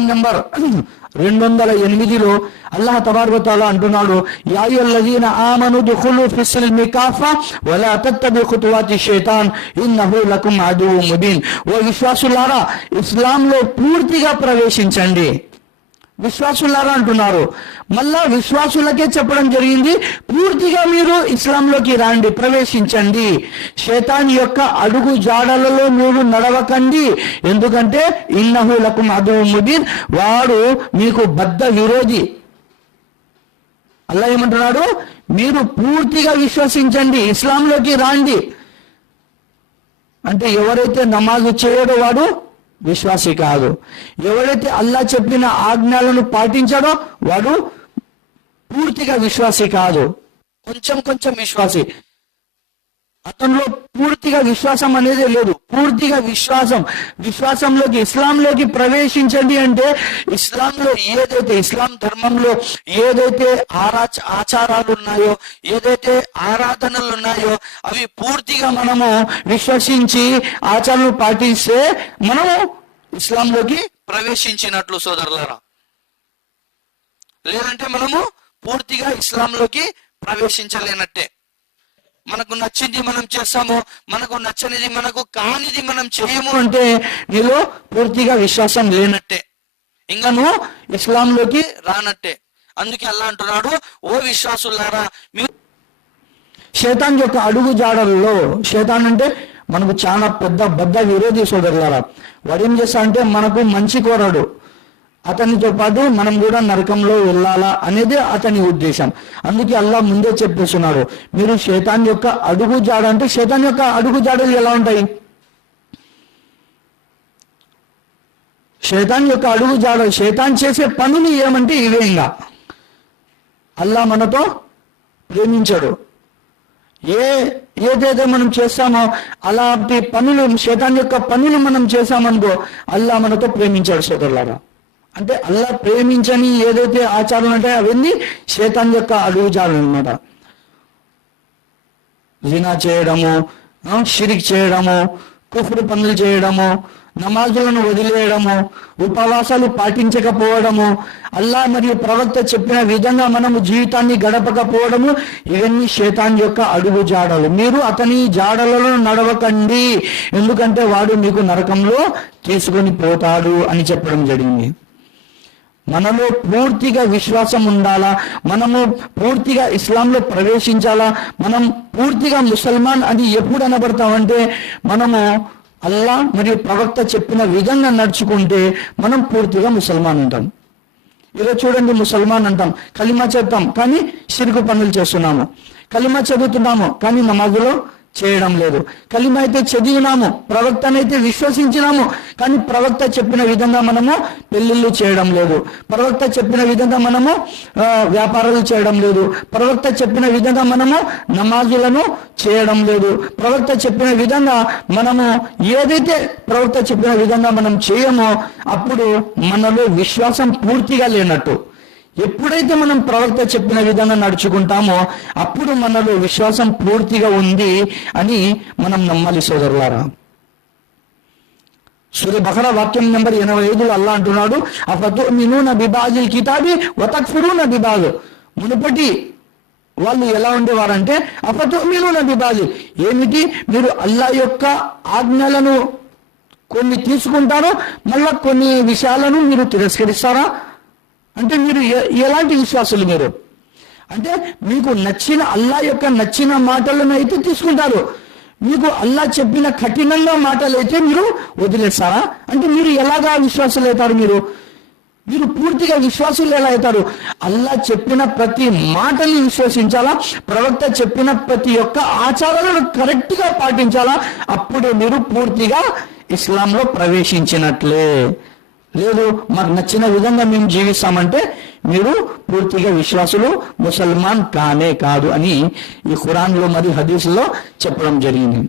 Number రెండు వందల ఎనిమిదిలో అల్లాహ్ తబార్గతాల అంటున్నాడు యాయుల్లదీన ఆమను దుఖులు ఫిస్ల్ మికాఫా వలా తత్తబి ఖుతువాతి షైతాన్ ఇన్నహు లకుం అదువు ముబీన్. ఓ విశ్వాసులారా ఇస్లాంలో పూర్తిగా ప్రవేశించండి. విశ్వాసులారా అంటున్నారు. మళ్ళా విశ్వాసులకే చెప్పడం జరిగింది. పూర్తిగా మీరు ఇస్లాంలోకి రాండి ప్రవేశించండి. శేతాన్ యొక్క అడుగు జాడలలో మీరు నడవకండి. ఎందుకంటే ఇన్నహులకు లకుం ముబీన్. వాడు మీకు బద్ద విరోధి. అల్లా ఏమంటున్నాడు? మీరు పూర్తిగా విశ్వసించండి ఇస్లాంలోకి రాండి. అంటే ఎవరైతే నమాజు చేయడో వాడు విశ్వాసి కాదు. ఎవరైతే అల్లా చెప్పిన ఆజ్ఞలను పాటించాడో వాడు పూర్తిగా విశ్వాసి కాదు. కొంచెం కొంచెం విశ్వాసి. అతనిలో పూర్తిగా విశ్వాసం అనేది లేదు. పూర్తిగా విశ్వాసం. విశ్వాసంలోకి ఇస్లాంలోకి ప్రవేశించండి అంటే ఇస్లాంలో ఏదైతే ఇస్లాం ధర్మంలో ఏదైతే ఆరా ఆచారాలు ఉన్నాయో ఏదైతే ఆరాధనలు ఉన్నాయో అవి పూర్తిగా మనము విశ్వసించి ఆచారాలు పాటిస్తే మనము ఇస్లాంలోకి ప్రవేశించినట్లు సోదరులరా. లేదంటే మనము పూర్తిగా ఇస్లాంలోకి ప్రవేశించలేనట్టే. మనకు నచ్చింది మనం చేస్తాము మనకు నచ్చనిది మనకు కానిది మనం చేయము అంటే నీలో పూర్తిగా విశ్వాసం లేనట్టే. ఇంకా నువ్వు ఇస్లాంలోకి రానట్టే. అందుకే అల్లా అంటున్నాడు ఓ విశ్వాసులారా మీ శేతాన్ యొక్క అడుగు జాడల్లో శేతాన్ అంటే మనకు చాలా పెద్ద బద్ద విరోధి సోదరులారా. వాడు ఏం చేస్తా అంటే మనకు మంచి కోరాడు. అతనితో పాటు మనం కూడా నరకంలో వెళ్ళాలా అనేది అతని ఉద్దేశం. అందుకే అల్లా ముందే చెప్పేస్తున్నాడు మీరు శేతాన్ యొక్క అడుగు జాడ అంటే శేతాన్ యొక్క అడుగు జాడలు ఎలా ఉంటాయి? శేతాన్ యొక్క అడుగు జాడ శేతాన్ చేసే పనులు ఏమంటే ఇవే ఇంకా. అల్లా మనతో ప్రేమించడు. ఏ ఏదైతే మనం చేస్తామో అలాంటి పనులు శేతాన్ యొక్క పనులు మనం చేశామనుకో అల్లా మనతో ప్రేమించాడు సోదరులారా. అంటే అల్లా ప్రేమించని ఏదైతే ఆచారాలు ఉంటాయో అవన్నీ శేతాన్ యొక్క అడుగుజాలు అనమాట జినా చేయడము షిరిక్ చేయడము కుఫురు పనులు చేయడము నమాజులను వదిలేయడము ఉపవాసాలు పాటించకపోవడము అల్లా మరియు ప్రవక్త చెప్పిన విధంగా మనము జీవితాన్ని గడపకపోవడము ఇవన్నీ శేతాన్ యొక్క అడుగు జాడలు మీరు అతని జాడలలో నడవకండి. ఎందుకంటే వాడు మీకు నరకంలో తీసుకొని పోతాడు అని చెప్పడం జరిగింది. మనలో పూర్తిగా విశ్వాసం ఉండాలా? మనము పూర్తిగా ఇస్లాంలో ప్రవేశించాలా? మనం పూర్తిగా ముసల్మాన్ అని ఎప్పుడు అనబడతామంటే మనము అల్లా మరియు ప్రవక్త చెప్పిన విధంగా నడుచుకుంటే మనం పూర్తిగా ముసల్మాన్ ఉంటాం. ఇలా చూడండి ముసల్మాన్ అంటాం. కలిమా చెప్తాం కానీ సిరుకు పనులు చేస్తున్నాము. కలిమా చదువుతున్నాము కానీ నమాజులో చేయడం లేదు. కలిమ అయితే చదివినాము ప్రవక్తనైతే విశ్వసించినాము కానీ ప్రవక్త చెప్పిన విధంగా మనము పెళ్ళిళ్ళు చేయడం లేదు. ప్రవక్త చెప్పిన విధంగా మనము వ్యాపారాలు చేయడం లేదు. ప్రవక్త చెప్పిన విధంగా మనము నమాజులను చేయడం లేదు. ప్రవక్త చెప్పిన విధంగా మనము ఏదైతే ప్రవక్త చెప్పిన విధంగా మనం చేయమో అప్పుడు మనలో విశ్వాసం పూర్తిగా లేనట్టు. ఎప్పుడైతే మనం ప్రవక్త చెప్పిన విధంగా నడుచుకుంటామో అప్పుడు మనలో విశ్వాసం పూర్తిగా ఉంది అని మనం నమ్మాలి సోదరులారా. సూర్య బహర వాక్యం నెంబర్ ఎనభై ఐదులో అల్లా అంటున్నాడు అఫతు మినూన బిబాజిల్ కితాబి వతక్ఫిరూన బిబాజు మునుపటి వాళ్ళు ఎలా ఉండేవారంటే అఫతు మినూన బిబాజు ఏమిటి? మీరు అల్లా యొక్క ఆజ్ఞలను కొన్ని తీసుకుంటారో మళ్ళా కొన్ని విషయాలను మీరు తిరస్కరిస్తారా? అంటే మీరు ఎలాంటి విశ్వాసులు మీరు? అంటే మీకు నచ్చిన అల్లా యొక్క నచ్చిన మాటలను అయితే తీసుకుంటారు. మీకు అల్లా చెప్పిన కఠినంగా మాటలు అయితే మీరు వదిలేస్తారా? అంటే మీరు ఎలాగా విశ్వాసులు అవుతారు మీరు? మీరు పూర్తిగా విశ్వాసులు ఎలా అవుతారు? అల్లా చెప్పిన ప్రతి మాటని విశ్వసించాలా? ప్రవక్త చెప్పిన ప్రతి ఒక్క ఆచారాలను కరెక్ట్గా పాటించాలా? అప్పుడే మీరు పూర్తిగా ఇస్లాంలో ప్రవేశించినట్లే. లేదు మాకు నచ్చిన విధంగా మేము జీవిస్తామంటే మీరు పూర్తిగా విశ్వాసులు ముసల్మాన్ కానే కాదు అని ఈ ఖురాన్లో మరి హదీస్లో చెప్పడం జరిగింది.